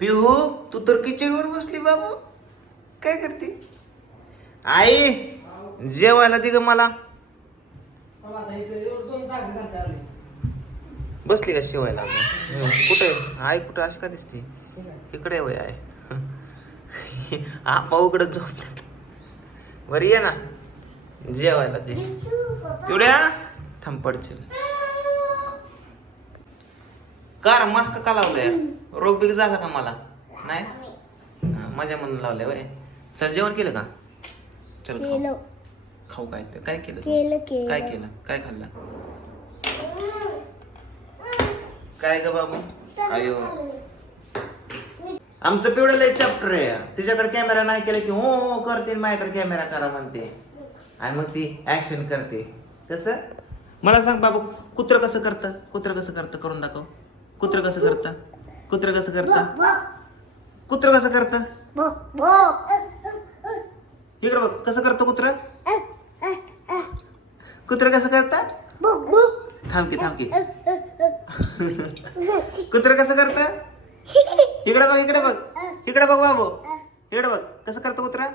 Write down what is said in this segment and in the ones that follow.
पिहू तू तर किचनवर बसली बाबू. काय करते? आई जेवायला दे ग मला. बसली का शिवायला? कुठे? आई कुठं? अशी का दिसते? इकडे वय आहे आपा उकडे झोपल्यात. बरं ये ना? जेवायला दे. एवढ्या? थांब पडशील कार मास्क का लावलाय? रोग बिग झाला का मला? नाही. हा, माझ्या म्हणून लावलंय वय. चल जेवण केलं का? चल खाऊ. केलं. खाऊ काय तर काय केलं? काय केलं? काय खाल्लं? काय ग बाबू? अयो आमचं पिवळं लय चॅप्टर आहे. तिच्याकडे कॅमेरा नाही केलं की हो हो करते आणि माझ्याकडे कॅमेरा करा म्हणते. आणि मग ती ऍक्शन करते. कसं? मला सांग बाबू कुत्र कसं करतं? कुत्र कसं करतं? करून दाखव. कुत्र कसं करतं? कुत्र कसं करतं? कुत्र कसं करतं? इकडं बघ कसं करतं कुत्र? कुत्र कसं करतं? थांब की थांब की. कुत्र कसं करतं? इकडे बघ इकडे बघ. इकडे बघ बाबू. इकडे बघ कसं करतो कुत्रा?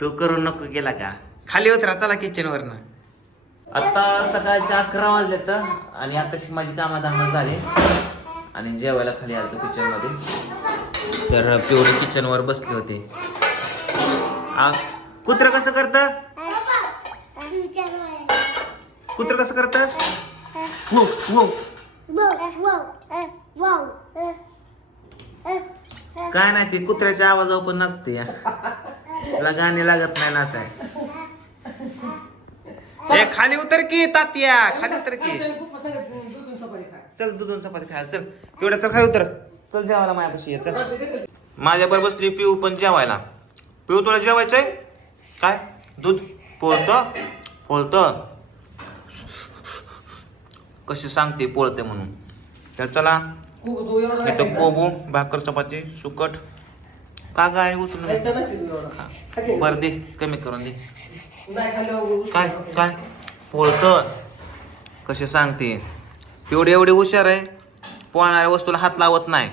तू करून नको गेला का? खाली उतरा चला किचन वरनं. आता सकाळचे अकरा वाजले तर आणि आताशी माझी कामाधामं झाली. आणि जेवायला खाली आलो किचनमध्ये तर पिवळे किचन वर बसले होते. कुत्र कसं करतं? कुत्र कसं करतं? वो वो. काय नाही ते कुत्र्याच्या आवाजावर पण नाचते. या. तिला लागत नाही नाचाय. ए खाली उतर की तात्या खाली उतर की. चल दुधून चपाती खायला चल. पिवड्या चल खाली उतर. चल जेवायला माझ्यापाशी ये चल. माझ्या बरोबर बसली पिऊ पण जेवायला. पिऊ तुला जेवायचंय? काय? दूध? पोळतं? पोळतं? कशी सांगते पोळते म्हणून. तर चला. इथं कोबू भाकर चपाती सुकट. का गाय उचलून बर दे. कमी करून दे. काय काय? पोळतं. कसे सांगते? एवढी एवढी हुशार आहे पोळणाऱ्या वस्तूला हात लावत नाही.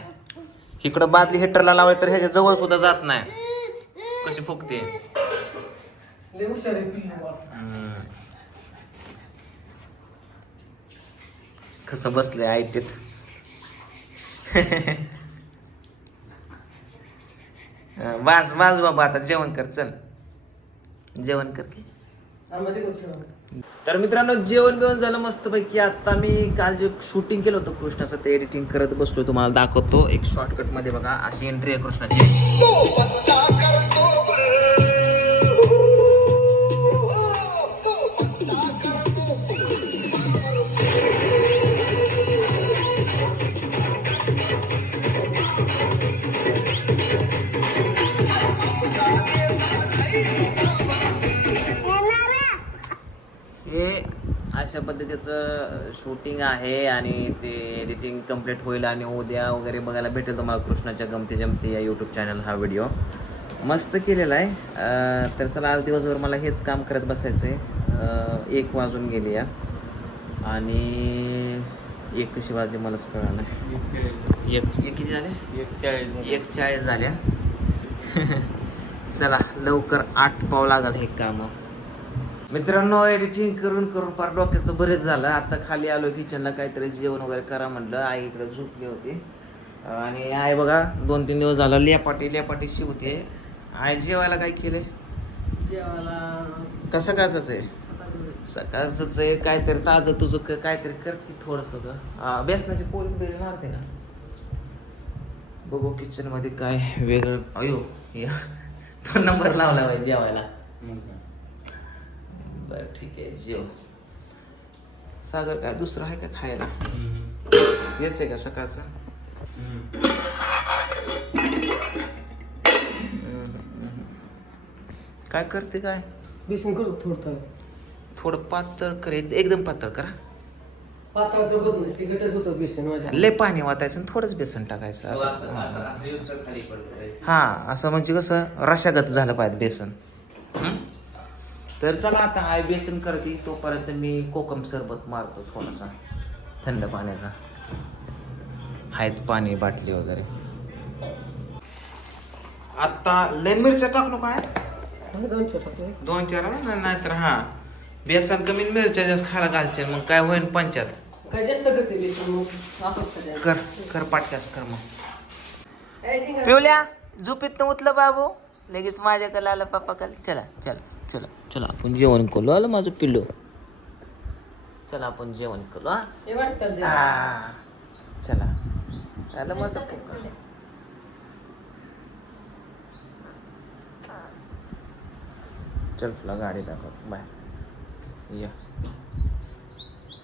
इकडं बादली हेटरला लावले तर ह्याच्या जवळ सुद्धा जात नाही. कशी फुकते. कसं बसले ऐकत वाज वाज बाबा आता जेवण कर चल. जेवण कर की. तर मित्रांनो जेवण बिवण झालं मस्त पैकी आता मी काल जे शूटिंग केलं होतं कृष्णाचं ते एडिटिंग करत बसलो तुम्हाला दाखवतो एक शॉर्टकटमध्ये बघा. अशी एंट्री आहे कृष्णाची. अशा पद्धतीचं शूटिंग आहे आणि ते एडिटिंग कंप्लीट होईल आणि उद्या वगैरे बघायला भेटेल तुम्हाला कृष्णाच्या गमती जमती या यूट्यूब चॅनल हा व्हिडिओ मस्त केलेला आहे. तर चला आज दिवसभर मला हेच काम करत बसायचं आहे एक वाजून गेली या. आणि एक कशी वाजली मलाच कळलं नाही. एक एक किती झाले? एक चाळीस झाल्या. चला लवकर आठ पाव लागल हे काम. मित्रांनो एडिटिंग करून करून फार डोक्याचं बरेच झालं. आता खाली आलो किचनला काहीतरी जेवण वगैरे करा म्हटलं आई इकडे झोपली होती. आणि आई बघा दोन तीन दिवस झालं. लेपाटी लेपाटी शिवते. आई जेवायला काय केले कसं कसंच आहे? सकाळच. आहे. काहीतरी ताजं तुझं काहीतरी कर की थोडंसं ग. बेसनाची पोळी बिळी मारते ना. बघू किचनमध्ये काय वेगळं. अयो या. तो नंबर लावला पाहिजे जेवायला. बरं ठीक आहे. जेव सागर काय दुसरं आहे का खायला? हेच आहे का सकाळचं. काय करते काय? बेसन करू थोडं थोडं पातळ कर एक- एकदम पातळ करा. पातळ तर होत नाही ते गटच होतं बेसन माझ्या. लय पाणी वाटायचं आणि थोडंच बेसन टाकायचं असं. हा असं म्हणजे कसं रशागत झालं पाहिजे बेसन. हं? तर चला आता आय बेसन करते तोपर्यंत मी कोकम सरबत मारतो थोडासा. थंड पाण्याचा. आहेत पाणी बाटली वगैरे. आता लय मिरच्या टाकलो काय? दोन छोटे दोन चार ना? नाहीतर हा. बेसन कमी मिरच्या जास्त खायला घालचे मग काय होईल पंचायत? काय जास्त करते बेसन मग. कर कर पाटक्यास कर मग? पिवल्या झोपेत उठलं बाबू. लगेच माझ्याकडे आलं पप्पा काल चला चला. चला चला आपण जेवण करू. आलं माझं पिल्लू. चला आपण जेवण करू हा. चला. आलं माझं. चल तुला गाडी दाखव. बाय. या.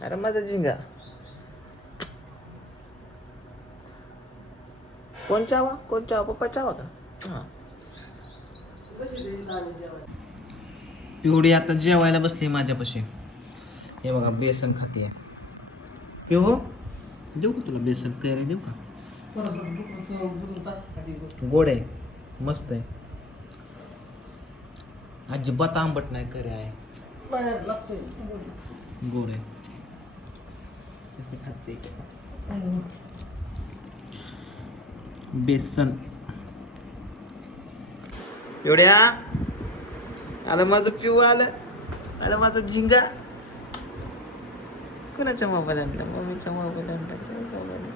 अरे माझा झिंगा. कोण चावा कोण चावा पप्पा चावा का? हां कशी दिली लावणी जेवायला? पिवडी आता जेवायला बसली माझ्यापाशी. हे बघा बेसन खाते पिऊ देऊ का तुला बेसन? कैरी देऊ का? गोड आहे. मस्त आहे. अजिबात आंबट नाही करे आहे. गोड आहे. असं खाते. बेसन. एवढ्या? आलं माझं पिऊ आलं. आलं माझं झिंगा. कुणाच्या मोबाईल आणला? मम्मीचा मोबाईल आणला. काय मोबाईल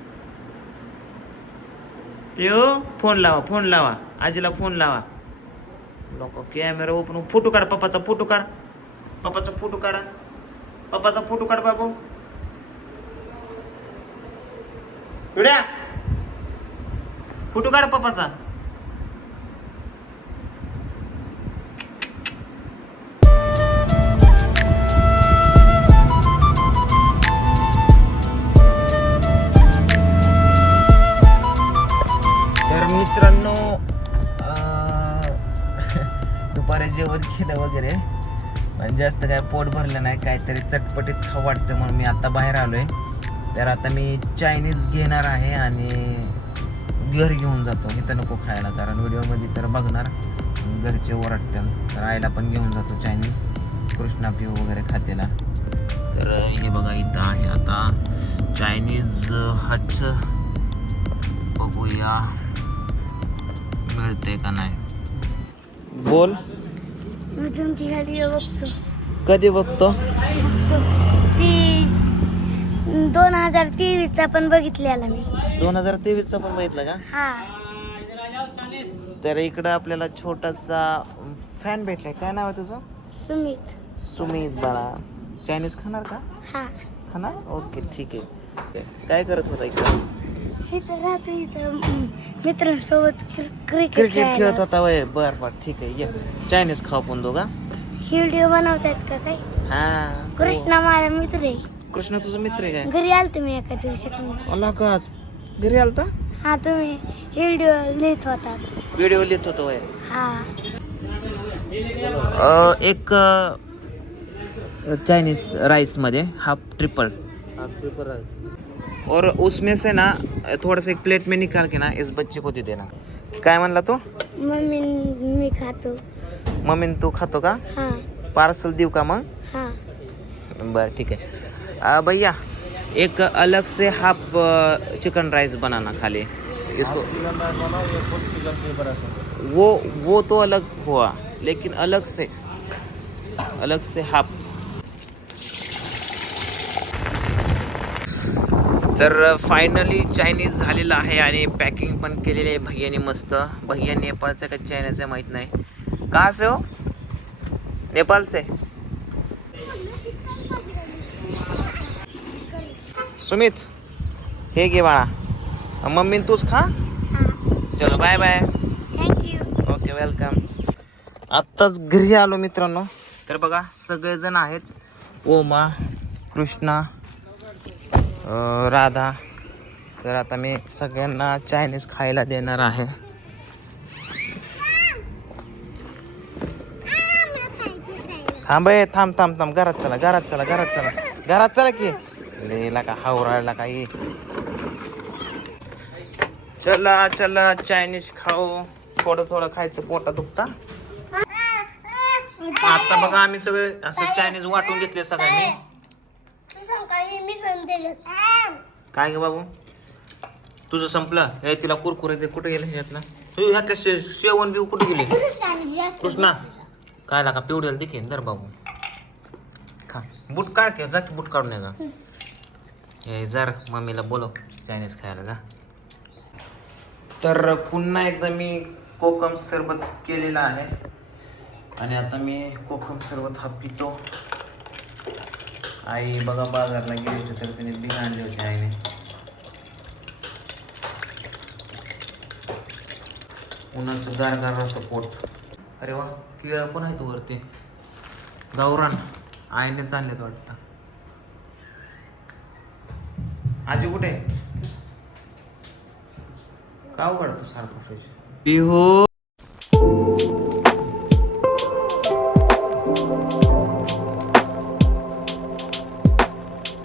पिऊ फोन लावा फोन लावा. आजीला फोन लावा. लोक कॅमेरा ओपन फोटो काढ पप्पाचा फोटो काढ. पप्पाचा फोटो काढा. पप्पाचा फोटो काढ बाबू. फोटो काढ पप्पाचा. केलं वगैरे. पण जास्त काय पोट भरलं नाही काहीतरी चटपटीत खाऊ वाटतं म्हणून मी आता बाहेर आलो आहे तर आता मी चायनीज घेणार आहे आणि घरी घेऊन जातो. इथं नको खायला कारण व्हिडिओमध्ये तर बघणार. घरचे ओरडतील तर आईला पण घेऊन जातो चायनीज कृष्णा पिऊ वगैरे खातेला. तर हे बघा इथं आहे आता चायनीज हच बघूया मिळते का नाही. बोल. मी तुमची गाडी बघतो. कधी बघतो? बघतो. ती दोन हजार तेवीसचा पण बघितलेला मी. दोन हजार तेवीसचा पण बघितला का? हा. तर इकडं आपल्याला छोटासा फॅन भेटलाय. काय नाव आहे तुझं? सुमित. सुमित बाळा. चायनीज खाणार का? हा. खाणार? ओके ठीक आहे. काय करत होता इकडं? इथं राहतो इथं मित्रांसोबत क्रि- क्रिकेट क्रिकेट खेळत होता वय. बर बर ठीक आहे. ये. चायनीज खाऊ पण दोघा. व्हिडिओ बनवतात का काय? हा. कृष्णा माझा मित्र आहे. कृष्ण तुझा मित्र आहे काय? घरी आलतो मी एका दिवशी तुमच्या. अला काच घरी आलता? हा तुम्ही व्हिडिओ लिहित होता. व्हिडिओ लिहित होतो वय. हा. अ, एक चाइनीज राइसमध्ये हाफ ट्रिपल और उसमें से ना थोड़ा सा एक प्लेट में निकाल के ना इस बच्चे को दे देना। काय म्हणला तो? मम्मी मी खातो. मम्मी तू खातो का? हा. पार्सल देऊ का मग? हा. बरं ठीक है भैया एक अलग से हाफ़ चिकन राइस बनाना खाली. इसको वो वो तो अलग हुआ लेकिन अलग से अलग से हाफ़ तर फायनली चायनीज झालेलं आहे आणि पॅकिंग पण केलेली आहे भैयाने मस्त. भैया नेपाळचं का चायनाचं माहीत नाही. का से हो? नेपाल से सुमित हे घे बाळा. मम्मी तूच खा. चलो बाय बाय ओके वेलकम आत्ताच घरी आलो मित्रांनो. तर बघा सगळेजण आहेत. ओमा कृष्णा राधा. तर आता मी सगळ्यांना चायनीज खायला देणार आहे. थांब ए, थांब थांब थांब. घरात चला घरात चला घरात चला. घरात चला की. लेला का हावरायला काही चला चला चायनीज खाऊ. थोडं थोडं खायचं पोटा दुखता. आता बघा आम्ही सगळे असं चायनीज वाटून घेतले सगळ्यांनी. काय गे बाबू? तुझं संपलं? हे तिला कुरकुरे ते कुठे गेले ह्यातला तू ह्यातल्या शे शेवण बिव कुठे गेले? कृष्णा काय लागा पिवडेल देखील दर बाबू. खा. बूट काढ की जा की बूट काढून ये जा. हे जर मम्मीला बोलव चायनीज खायला जा. तर पुन्हा एकदा मी कोकम सरबत केलेला आहे. आणि आता मी कोकम सरबत हा पितो. आई बघा बाजारला गेली होती तर तिने बिन आणली होती आईने. उन्हाचं गारगार राहतं पोट. अरे वा किळा पण आहेत वरती. गावरान आईनेच आणलेत वाटतं. आजी कुठे? का उघडतो सारखं फ्रीज बिहू.